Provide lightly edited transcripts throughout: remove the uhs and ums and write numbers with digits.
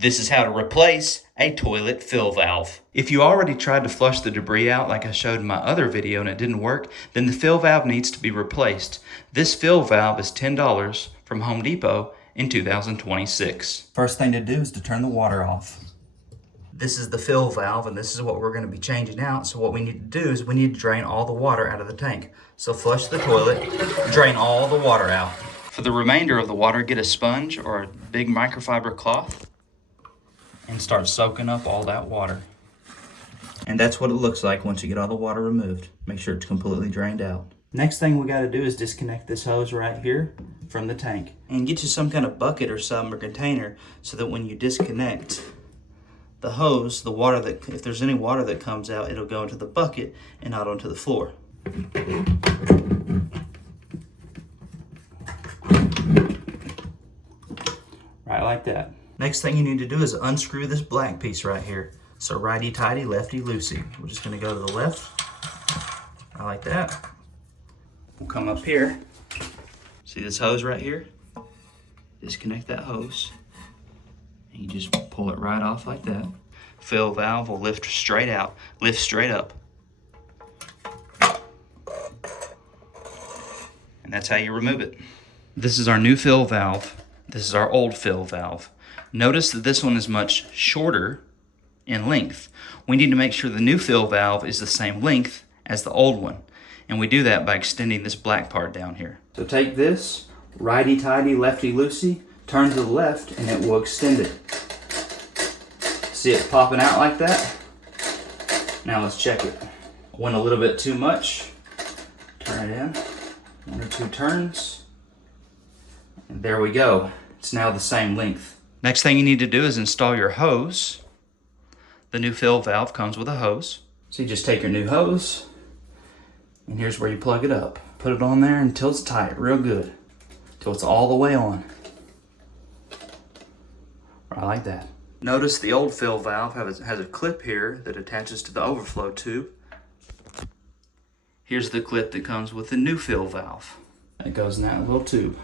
This is how to replace a toilet fill valve. If you already tried to flush the debris out like I showed in my other video and it didn't work, then the fill valve needs to be replaced. This fill valve is $10 from Home Depot in 2026. First thing to do is to turn the water off. This is the fill valve and this is what we're going to be changing out. So what we need to do is we need to drain all the water out of the tank. So flush the toilet, drain all the water out. For the remainder of the water, get a sponge or a big microfiber cloth and start soaking up all that water. And that's what it looks like once you get all the water removed. Make sure it's completely drained out. Next thing we got to do is disconnect this hose right here from the tank. And get you some kind of bucket or something or container so that when you disconnect the hose, the water that, if there's any water that comes out, it'll go into the bucket and not onto the floor. Right like that. Next thing you need to do is unscrew this black piece right here. So righty-tighty, lefty-loosey. We're just gonna go to the left. I like that. We'll come up here. See this hose right here? Disconnect that hose. And you just pull it right off like that. Fill valve will lift straight out, lift straight up. And that's how you remove it. This is our new fill valve. This is our old fill valve. Notice that this one is much shorter in length. We need to make sure the new fill valve is the same length as the old one. And we do that by extending this black part down here. So take this, righty-tighty, lefty-loosey, turn to the left, and it will extend it. See it popping out like that? Now let's check it. Went a little bit too much. Turn it in. 1 or 2 turns. And there we go. It's now the same length. Next thing you need to do is install your hose. The new fill valve comes with a hose. So you just take your new hose, and here's where you plug it up. Put it on there until it's tight, real good. Until it's all the way on. Right like that. Notice the old fill valve has a clip here that attaches to the overflow tube. Here's the clip that comes with the new fill valve. It goes in that little tube.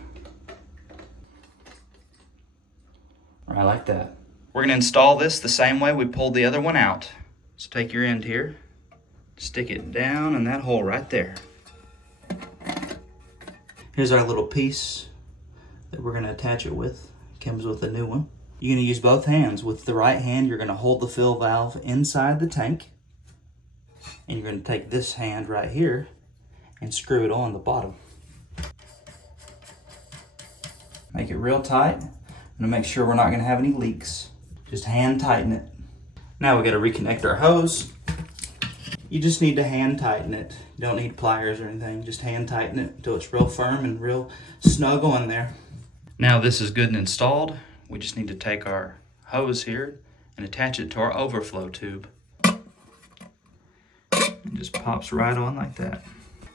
Right like that. We're going to install this the same way we pulled the other one out. So take your end here, stick it down in that hole right there. Here's our little piece that we're going to attach it with. It comes with a new one. You're going to use both hands. With the right hand, you're going to hold the fill valve inside the tank. And you're going to take this hand right here and screw it on the bottom. Make it real tight. To make sure we're not going to have any leaks. Just hand tighten it. Now we got to reconnect our hose. You just need to hand tighten it. You don't need pliers or anything. Just hand tighten it until it's real firm and real snug on there. Now this is good and installed. We just need to take our hose here and attach it to our overflow tube. It just pops right on like that.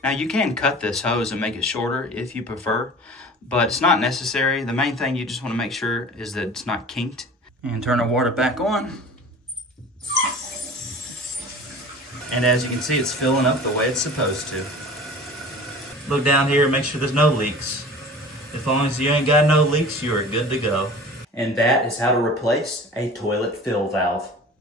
Now you can cut this hose and make it shorter if you prefer, but it's not necessary. The main thing you just want to make sure is that it's not kinked. And turn our water back on. And as you can see, it's filling up the way it's supposed to. Look down here and make sure there's no leaks. As long as you ain't got no leaks, you are good to go. And that is how to replace a toilet fill valve.